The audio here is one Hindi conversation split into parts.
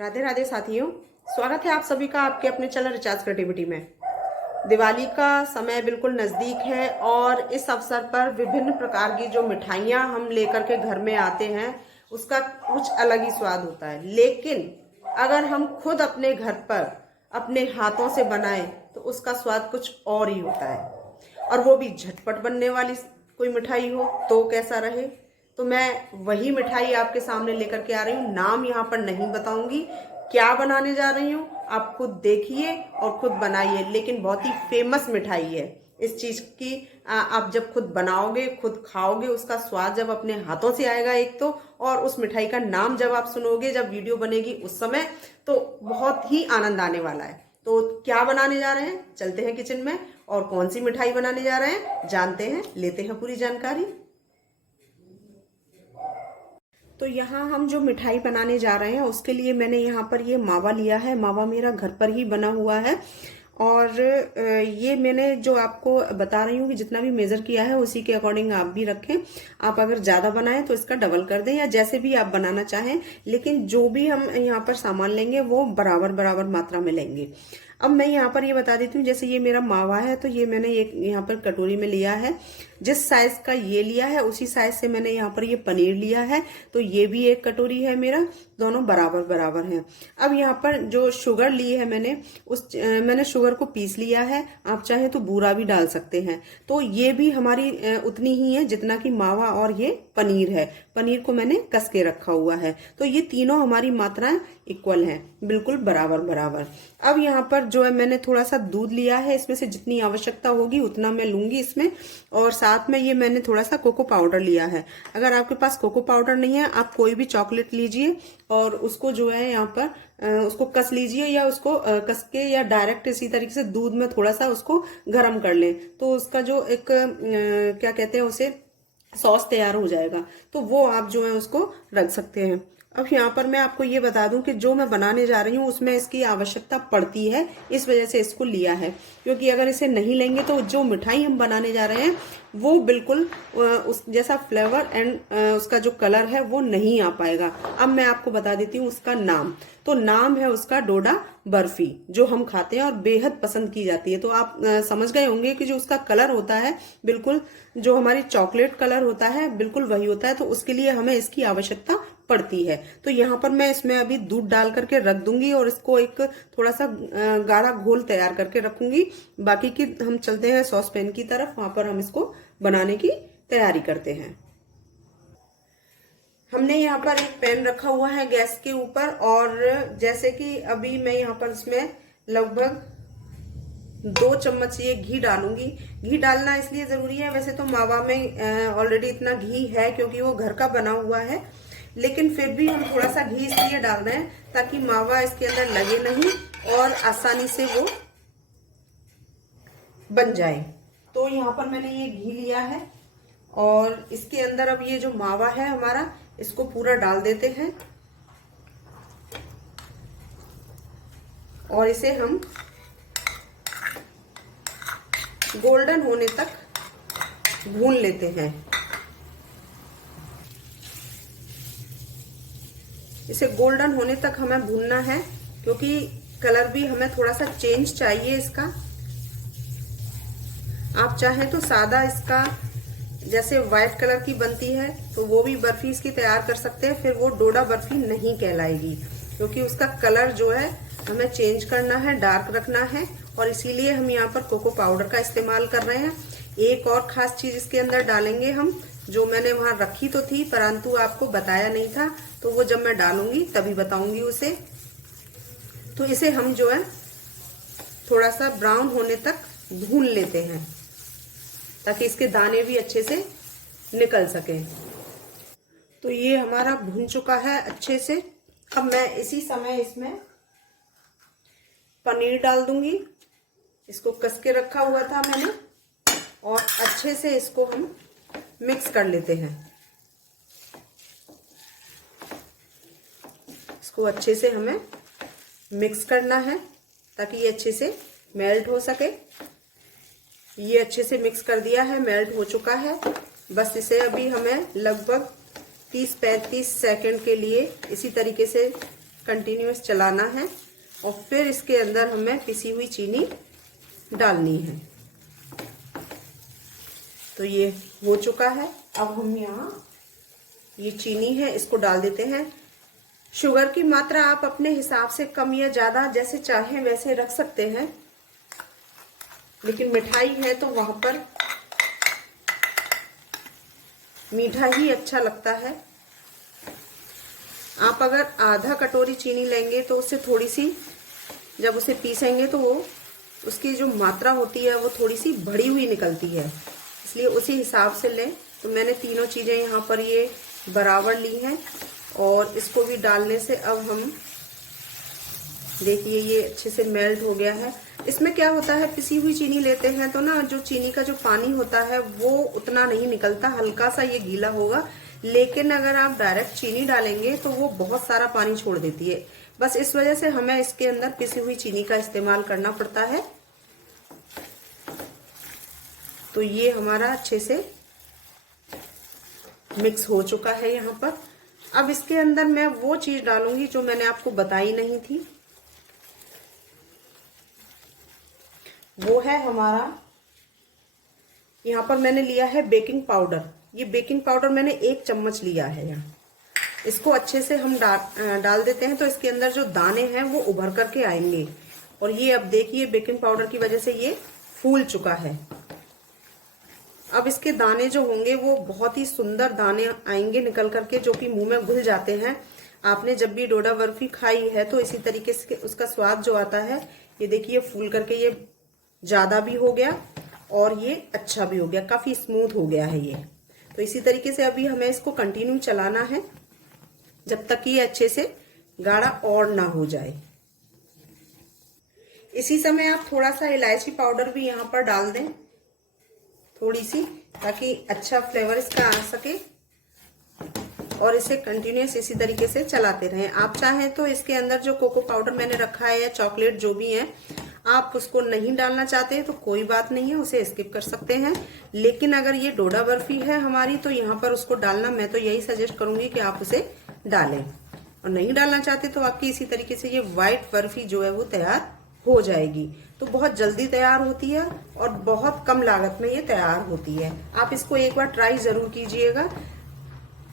राधे राधे साथियों, स्वागत है आप सभी का आपके अपने चैनल रिचार्ज क्रिएटिविटी में। दिवाली का समय बिल्कुल नज़दीक है और इस अवसर पर विभिन्न प्रकार की जो मिठाइयाँ हम लेकर के घर में आते हैं उसका कुछ अलग ही स्वाद होता है। लेकिन अगर हम खुद अपने घर पर अपने हाथों से बनाएं तो उसका स्वाद कुछ और ही होता है, और वो भी झटपट बनने वाली कोई मिठाई हो तो कैसा रहे। तो मैं वही मिठाई आपके सामने लेकर के आ रही हूँ। नाम यहाँ पर नहीं बताऊंगी, क्या बनाने जा रही हूँ आप खुद देखिए और खुद बनाइए। लेकिन बहुत ही फेमस मिठाई है इस चीज की। आप जब खुद बनाओगे, खुद खाओगे, उसका स्वाद जब अपने हाथों से आएगा एक तो, और उस मिठाई का नाम जब आप सुनोगे, जब वीडियो बनेगी उस समय, तो बहुत ही आनंद आने वाला है। तो क्या बनाने जा रहे हैं, चलते हैं किचन में और कौन सी मिठाई बनाने जा रहे हैं जानते हैं, लेते हैं पूरी जानकारी। तो यहाँ हम जो मिठाई बनाने जा रहे हैं उसके लिए मैंने यहाँ पर ये मावा लिया है। मावा मेरा घर पर ही बना हुआ है, और ये मैंने जो आपको बता रही हूँ कि जितना भी मेजर किया है उसी के अकॉर्डिंग आप भी रखें। आप अगर ज्यादा बनाएं तो इसका डबल कर दें, या जैसे भी आप बनाना चाहें। लेकिन जो भी हम यहाँ पर सामान लेंगे वो बराबर बराबर मात्रा में लेंगे। अब मैं यहाँ पर ये बता देती हूँ, जैसे ये मेरा मावा है तो ये मैंने एक यहाँ पर कटोरी में लिया है। जिस साइज का ये लिया है उसी साइज से मैंने यहाँ पर ये पनीर लिया है, तो ये भी एक कटोरी है मेरा, दोनों बराबर बराबर हैं। अब यहाँ पर जो शुगर ली है मैंने शुगर को पीस लिया है। आप चाहे तो बूरा भी डाल सकते हैं। तो ये भी हमारी उतनी ही है जितना कि मावा और ये पनीर है। पनीर को मैंने कस के रखा हुआ है। तो ये तीनों हमारी मात्राएं इक्वल हैं, बिल्कुल बराबर बराबर। अब यहाँ पर जो है मैंने थोड़ा सा दूध लिया है, इसमें से जितनी आवश्यकता होगी उतना मैं लूंगी इसमें। और साथ में ये मैंने थोड़ा सा कोको पाउडर लिया है। अगर आपके पास कोको पाउडर नहीं है, आप कोई भी चॉकलेट लीजिए और उसको जो है यहाँ पर उसको कस लीजिए, या उसको कस के या डायरेक्ट इसी तरीके से दूध में थोड़ा सा उसको गर्म कर लें, तो उसका जो एक क्या कहते हैं उसे, सॉस तैयार हो जाएगा। तो वो आप जो है उसको रख सकते हैं। अब यहाँ पर मैं आपको ये बता दूं कि जो मैं बनाने जा रही हूँ उसमें इसकी आवश्यकता पड़ती है, इस वजह से इसको लिया है। क्योंकि अगर इसे नहीं लेंगे तो जो मिठाई हम बनाने जा रहे हैं वो बिल्कुल उस जैसा फ्लेवर एंड उसका जो कलर है वो नहीं आ पाएगा। अब मैं आपको बता देती हूँ उसका नाम। तो नाम है उसका डोडा बर्फी, जो हम खाते हैं और बेहद पसंद की जाती है। तो आप समझ गए होंगे कि जो उसका कलर होता है बिल्कुल जो हमारी चॉकलेट कलर होता है बिल्कुल वही होता है। तो उसके लिए हमें इसकी आवश्यकता पड़ती है। तो यहाँ पर मैं इसमें अभी दूध डाल करके रख दूंगी और इसको एक थोड़ा सा गाढ़ा घोल तैयार करके रखूंगी। बाकी की हम चलते हैं सॉस पैन की तरफ, वहां पर हम इसको बनाने की तैयारी करते हैं। हमने यहाँ पर एक पैन रखा हुआ है गैस के ऊपर, और जैसे कि अभी मैं यहाँ पर इसमें लगभग 2 चम्मच ये घी डालूंगी। घी डालना इसलिए जरूरी है, वैसे तो मावा में ऑलरेडी इतना घी है क्योंकि वो घर का बना हुआ है, लेकिन फिर भी हम थोड़ा सा घी इसलिए डाल रहे हैं ताकि मावा इसके अंदर लगे नहीं और आसानी से वो बन जाए। तो यहाँ पर मैंने ये घी लिया है और इसके अंदर अब ये जो मावा है हमारा, इसको पूरा डाल देते हैं और इसे हम गोल्डन होने तक भून लेते हैं। इसे गोल्डन होने तक हमें भूनना है क्योंकि कलर भी हमें थोड़ा सा चेंज चाहिए इसका। आप चाहें तो सादा इसका जैसे व्हाइट कलर की बनती है तो वो भी बर्फी इसकी तैयार कर सकते हैं, फिर वो डोडा बर्फी नहीं कहलाएगी क्योंकि उसका कलर जो है हमें चेंज करना है, डार्क रखना है, और इसीलिए हम यहाँ पर कोको पाउडर का इस्तेमाल कर रहे हैं। एक और खास चीज इसके अंदर डालेंगे हम, जो मैंने वहां रखी तो थी परंतु आपको बताया नहीं था, तो वो जब मैं डालूंगी तभी बताऊंगी उसे। तो इसे हम जो है थोड़ा सा ब्राउन होने तक भून लेते हैं ताकि इसके दाने भी अच्छे से निकल सके। तो ये हमारा भून चुका है अच्छे से। अब मैं इसी समय इसमें पनीर डाल दूंगी। इसको कस के रखा हुआ था मैंने, और अच्छे से इसको हम मिक्स कर लेते हैं। इसको अच्छे से हमें मिक्स करना है ताकि ये अच्छे से मेल्ट हो सके। ये अच्छे से मिक्स कर दिया है, मेल्ट हो चुका है। बस इसे अभी हमें लगभग 30-35 सेकंड के लिए इसी तरीके से कंटिन्यूअस चलाना है और फिर इसके अंदर हमें पिसी हुई चीनी डालनी है। तो ये हो चुका है। अब हम यहाँ ये चीनी है इसको डाल देते हैं। शुगर की मात्रा आप अपने हिसाब से कम या ज्यादा जैसे चाहें वैसे रख सकते हैं, लेकिन मिठाई है तो वहां पर मीठा ही अच्छा लगता है। आप अगर आधा कटोरी चीनी लेंगे तो उससे थोड़ी सी, जब उसे पीसेंगे तो वो उसकी जो मात्रा होती है वो थोड़ी सी बढ़ी हुई निकलती है, इसलिए उसी हिसाब से लें। तो मैंने तीनों चीज़ें यहाँ पर ये बराबर ली हैं और इसको भी डालने से अब हम देखिए ये अच्छे से मेल्ट हो गया है। इसमें क्या होता है, पिसी हुई चीनी लेते हैं तो ना जो चीनी का जो पानी होता है वो उतना नहीं निकलता, हल्का सा ये गीला होगा। लेकिन अगर आप डायरेक्ट चीनी डालेंगे तो वो बहुत सारा पानी छोड़ देती है। बस इस वजह से हमें इसके अंदर पिसी हुई चीनी का इस्तेमाल करना पड़ता है। तो ये हमारा अच्छे से मिक्स हो चुका है यहाँ पर। अब इसके अंदर मैं वो चीज डालूंगी जो मैंने आपको बताई नहीं थी, वो है हमारा, यहाँ पर मैंने लिया है बेकिंग पाउडर। ये बेकिंग पाउडर मैंने 1 चम्मच लिया है यहाँ। इसको अच्छे से हम डाल देते हैं तो इसके अंदर जो दाने हैं वो उभर करके आएंगे। और ये अब देखिए बेकिंग पाउडर की वजह से ये फूल चुका है। अब इसके दाने जो होंगे वो बहुत ही सुंदर दाने आएंगे निकल करके, जो कि मुंह में घुल जाते हैं। आपने जब भी डोडा बर्फी खाई है तो इसी तरीके से उसका स्वाद जो आता है, ये देखिए फूल करके ये ज्यादा भी हो गया और ये अच्छा भी हो गया, काफी स्मूथ हो गया है ये। तो इसी तरीके से अभी हमें इसको कंटिन्यू चलाना है जब तक ये अच्छे से गाढ़ा और ना हो जाए। इसी समय आप थोड़ा सा इलायची पाउडर भी यहाँ पर डाल दें, थोड़ी सी, ताकि अच्छा फ्लेवर इसका आ सके। और इसे कंटिन्यूस इसी तरीके से चलाते रहें। आप चाहें तो इसके अंदर जो कोको पाउडर मैंने रखा है या चॉकलेट जो भी है, आप उसको नहीं डालना चाहते तो कोई बात नहीं है, उसे स्किप कर सकते हैं। लेकिन अगर ये डोडा बर्फी है हमारी तो यहाँ पर उसको डालना, मैं तो यही सजेस्ट करूंगी कि आप उसे डालें। और नहीं डालना चाहते तो आपकी इसी तरीके से ये व्हाइट बर्फी जो है वो तैयार हो जाएगी। तो बहुत जल्दी तैयार होती है और बहुत कम लागत में ये तैयार होती है। आप इसको एक बार ट्राई जरूर कीजिएगा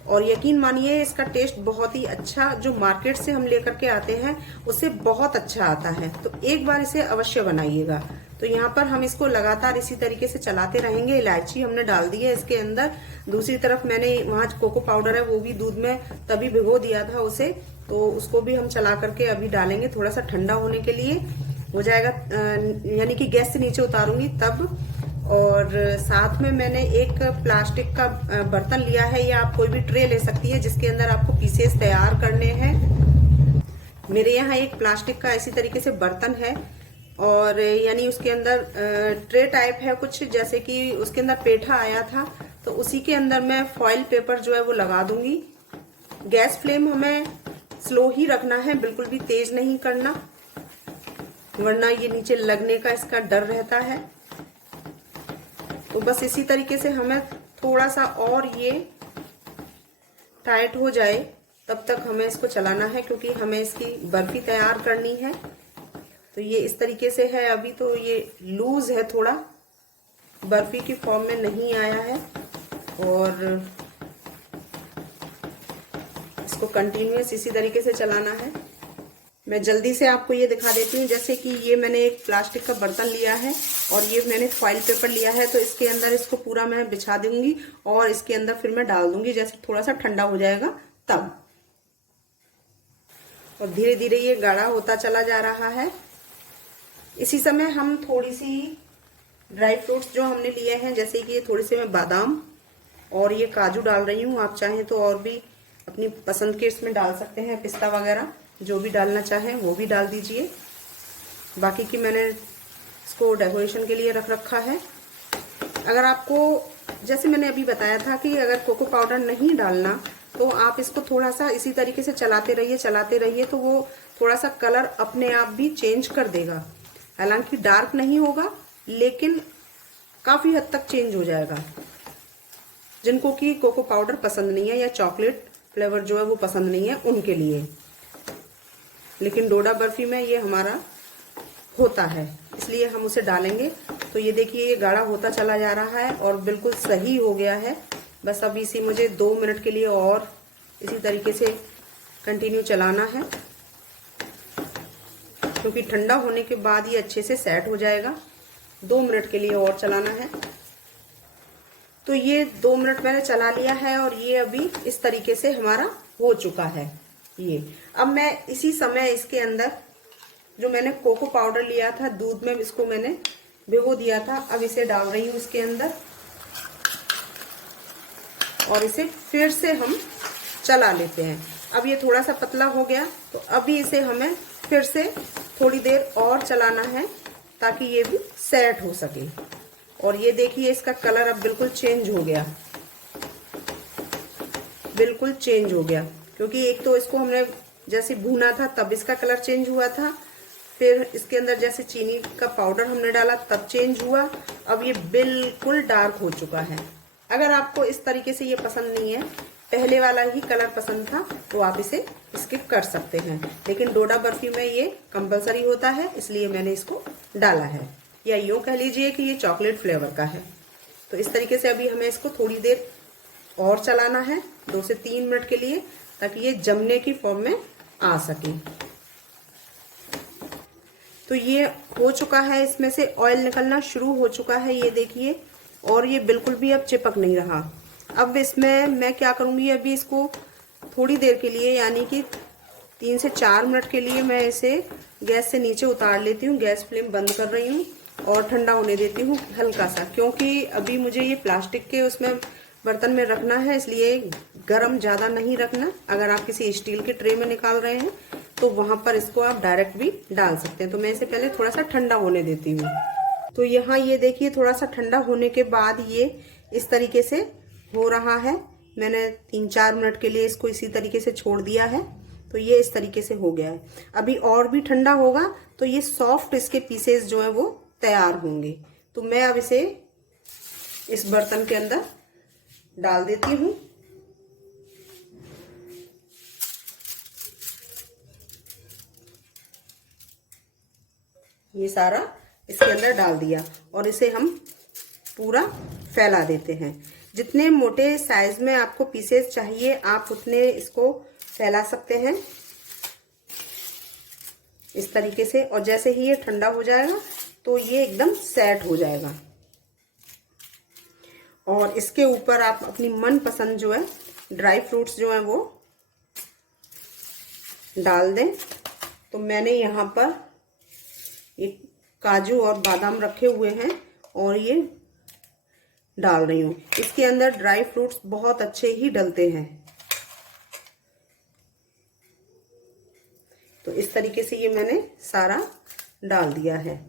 और यकीन मानिए इसका टेस्ट बहुत ही अच्छा, जो मार्केट से हम लेकर के आते हैं उससे बहुत अच्छा आता है। तो एक बार इसे अवश्य बनाइएगा। तो यहाँ पर हम इसको लगातार इसी तरीके से चलाते रहेंगे। इलायची हमने डाल दी है इसके अंदर। दूसरी तरफ मैंने वहाँ कोको पाउडर है वो भी दूध में तभी भिगो दिया था उसे, तो उसको भी हम चला करके अभी डालेंगे, थोड़ा सा ठंडा होने के लिए हो जाएगा, यानी कि गैस से नीचे उतारूंगी तब। और साथ में मैंने एक प्लास्टिक का बर्तन लिया है, या आप कोई भी ट्रे ले सकती है जिसके अंदर आपको पीसेस तैयार करने हैं। मेरे यहाँ एक प्लास्टिक का इसी तरीके से बर्तन है और यानी उसके अंदर ट्रे टाइप है कुछ, जैसे कि उसके अंदर पेठा आया था, तो उसी के अंदर मैं फॉइल पेपर जो है वो लगा दूंगी। गैस फ्लेम हमें स्लो ही रखना है, बिल्कुल भी तेज नहीं करना, वरना ये नीचे लगने का इसका डर रहता है। तो बस इसी तरीके से हमें थोड़ा सा और ये टाइट हो जाए तब तक हमें इसको चलाना है, क्योंकि हमें इसकी बर्फी तैयार करनी है। तो ये इस तरीके से है। अभी तो ये लूज है, थोड़ा बर्फी की फॉर्म में नहीं आया है। और इसको कंटिन्यूअस इसी तरीके से चलाना है। मैं जल्दी से आपको ये दिखा देती हूँ। जैसे कि ये मैंने एक प्लास्टिक का बर्तन लिया है और ये मैंने फॉइल पेपर लिया है, तो इसके अंदर इसको पूरा मैं बिछा दूंगी और इसके अंदर फिर मैं डाल दूंगी, जैसे थोड़ा सा ठंडा हो जाएगा तब। और धीरे धीरे ये गाढ़ा होता चला जा रहा है। इसी समय हम थोड़ी सी ड्राई फ्रूट्स जो हमने लिए हैं, जैसे कि थोड़ी सी मैं बादाम और ये काजू डाल रही हूँ। आप चाहें तो और भी अपनी पसंद के इसमें डाल सकते हैं, पिस्ता वगैरह जो भी डालना चाहें वो भी डाल दीजिए। बाकी की मैंने इसको डेकोरेशन के लिए रख रखा है। अगर आपको, जैसे मैंने अभी बताया था कि अगर कोको पाउडर नहीं डालना तो आप इसको थोड़ा सा इसी तरीके से चलाते रहिए तो वो थोड़ा सा कलर अपने आप भी चेंज कर देगा। हालांकि डार्क नहीं होगा लेकिन काफी हद तक चेंज हो जाएगा। जिनको कि कोको पाउडर पसंद नहीं है या चॉकलेट फ्लेवर जो है वो पसंद नहीं है, उनके लिए। लेकिन डोडा बर्फी में ये हमारा होता है, इसलिए हम उसे डालेंगे। तो ये देखिए ये गाढ़ा होता चला जा रहा है और बिल्कुल सही हो गया है। बस अब इसे मुझे 2 मिनट के लिए और इसी तरीके से कंटिन्यू चलाना है, क्योंकि ठंडा होने के बाद ये अच्छे से सेट हो जाएगा। 2 मिनट के लिए और चलाना है। तो ये 2 मिनट मैंने चला लिया है और ये अभी इस तरीके से हमारा हो चुका है। ये अब मैं इसी समय इसके अंदर जो मैंने कोको पाउडर लिया था दूध में, इसको मैंने भिगो दिया था, अब इसे डाल रही हूँ इसके अंदर और इसे फिर से हम चला लेते हैं। अब ये थोड़ा सा पतला हो गया, तो अभी इसे हमें फिर से थोड़ी देर और चलाना है ताकि ये भी सेट हो सके। और ये देखिए इसका कलर अब बिल्कुल चेंज हो गया, बिल्कुल चेंज हो गया, क्योंकि एक तो इसको हमने जैसे भूना था तब इसका कलर चेंज हुआ था, फिर इसके अंदर जैसे चीनी का पाउडर हमने डाला तब चेंज हुआ। अब ये बिल्कुल डार्क हो चुका है। अगर आपको इस तरीके से ये पसंद नहीं है, पहले वाला ही कलर पसंद था, तो आप इसे स्किप कर सकते हैं, लेकिन डोडा बर्फी में ये कंपलसरी होता है, इसलिए मैंने इसको डाला है। या यूँ कह लीजिए कि ये चॉकलेट फ्लेवर का है। तो इस तरीके से अभी हमें इसको थोड़ी देर और चलाना है, 2 से 3 मिनट के लिए, ताकि ये जमने की फॉर्म में आ सके। तो ये हो चुका है, इसमें से ऑयल निकलना शुरू हो चुका है, ये देखिए, और ये बिल्कुल भी अब चिपक नहीं रहा। अब इसमें मैं क्या करूँगी, अभी इसको थोड़ी देर के लिए यानी कि 3 से 4 मिनट के लिए मैं इसे गैस से नीचे उतार लेती हूँ। गैस फ्लेम बंद कर रही हूँ और ठंडा होने देती हूँ हल्का सा, क्योंकि अभी मुझे ये प्लास्टिक के उसमें बर्तन में रखना है, इसलिए गरम ज़्यादा नहीं रखना। अगर आप किसी स्टील के ट्रे में निकाल रहे हैं तो वहाँ पर इसको आप डायरेक्ट भी डाल सकते हैं। तो मैं इसे पहले थोड़ा सा ठंडा होने देती हूँ। तो यहाँ ये देखिए थोड़ा सा ठंडा होने के बाद ये इस तरीके से हो रहा है। मैंने 3-4 मिनट के लिए इसको इसी तरीके से छोड़ दिया है, तो ये इस तरीके से हो गया है। अभी और भी ठंडा होगा तो ये सॉफ्ट इसके पीसेस जो है वो तैयार होंगे। तो मैं अब इसे इस बर्तन के अंदर डाल देती हूँ। ये सारा इसके अंदर डाल दिया और इसे हम पूरा फैला देते हैं। जितने मोटे साइज में आपको पीसेस चाहिए आप उतने इसको फैला सकते हैं इस तरीके से। और जैसे ही ये ठंडा हो जाएगा तो ये एकदम सेट हो जाएगा। और इसके ऊपर आप अपनी मनपसंद जो है ड्राई फ्रूट्स जो है वो डाल दें। तो मैंने यहाँ पर एक काजू और बादाम रखे हुए हैं और ये डाल रही हूँ। इसके अंदर ड्राई फ्रूट्स बहुत अच्छे ही डलते हैं। तो इस तरीके से ये मैंने सारा डाल दिया है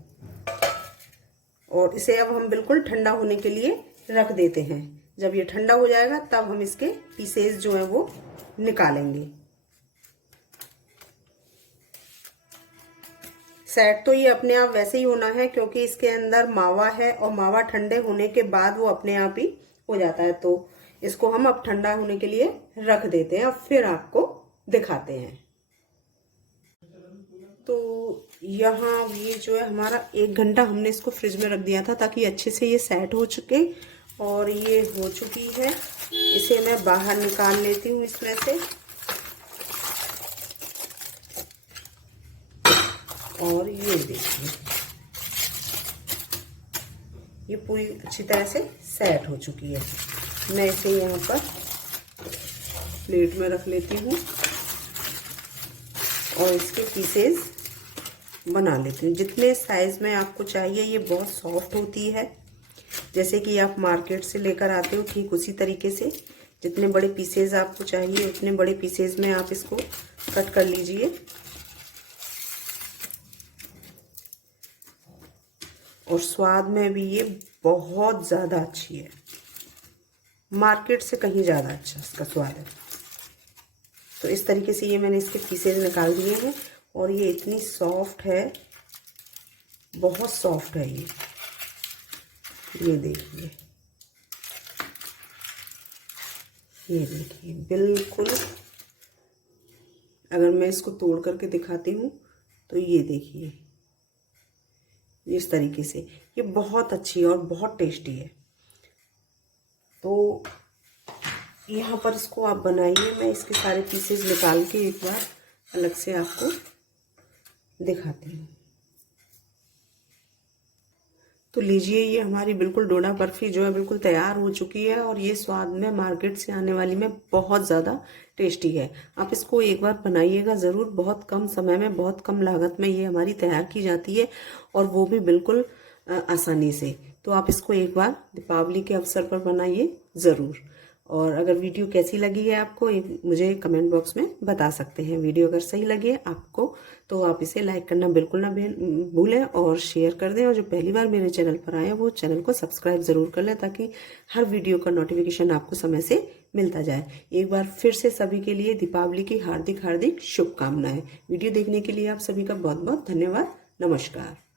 और इसे अब हम बिल्कुल ठंडा होने के लिए रख देते हैं। जब ये ठंडा हो जाएगा तब हम इसके पीसेस जो हैं वो निकालेंगे। सेट तो ये अपने आप वैसे ही होना है, क्योंकि इसके अंदर मावा है और मावा ठंडे होने के बाद वो अपने आप ही हो जाता है। तो इसको हम अब ठंडा होने के लिए रख देते हैं। अब फिर आपको दिखाते हैं। तो यहाँ ये जो है हमारा 1 घंटा हमने इसको फ्रिज में रख दिया था ताकि अच्छे से ये सेट हो चुके, और ये हो चुकी है। इसे मैं बाहर निकाल लेती हूँ इसमें से। और ये देखिए ये पूरी अच्छी तरह से सेट हो चुकी है। मैं इसे यहाँ पर प्लेट में रख लेती हूँ और इसके पीसेस बना लेती हूँ जितने साइज में आपको चाहिए। ये बहुत सॉफ्ट होती है, जैसे कि आप मार्केट से लेकर आते हो ठीक उसी तरीके से। जितने बड़े पीसेस आपको चाहिए उतने बड़े पीसेस में आप इसको कट कर लीजिए। और स्वाद में भी ये बहुत ज़्यादा अच्छी है, मार्केट से कहीं ज़्यादा अच्छा इसका स्वाद है। तो इस तरीके से ये मैंने इसके पीसेस निकाल दिए हैं और ये इतनी सॉफ्ट है, बहुत सॉफ्ट है ये देखिए, ये देखिए बिल्कुल अगर मैं इसको तोड़ करके दिखाती हूँ तो ये देखिए, इस तरीके से ये बहुत अच्छी है और बहुत टेस्टी है। तो यहाँ पर इसको आप बनाइए। मैं इसके सारे पीसेस निकाल के एक बार अलग से आपको दिखाती हूँ। तो लीजिए, ये हमारी बिल्कुल डोडा बर्फी जो है बिल्कुल तैयार हो चुकी है और ये स्वाद में मार्केट से आने वाली में बहुत ज़्यादा टेस्टी है। आप इसको एक बार बनाइएगा ज़रूर। बहुत कम समय में, बहुत कम लागत में ये हमारी तैयार की जाती है और वो भी बिल्कुल आसानी से। तो आप इसको एक बार दीपावली के अवसर पर बनाइए ज़रूर। और अगर वीडियो कैसी लगी है आपको, मुझे कमेंट बॉक्स में बता सकते हैं। वीडियो अगर सही लगी है आपको तो आप इसे लाइक करना बिल्कुल ना भूलें और शेयर कर दें। और जो पहली बार मेरे चैनल पर आए हैं वो चैनल को सब्सक्राइब ज़रूर कर लें, ताकि हर वीडियो का नोटिफिकेशन आपको समय से मिलता जाए। एक बार फिर से सभी के लिए दीपावली की हार्दिक हार्दिक शुभकामनाएं। वीडियो देखने के लिए आप सभी का बहुत बहुत धन्यवाद। नमस्कार।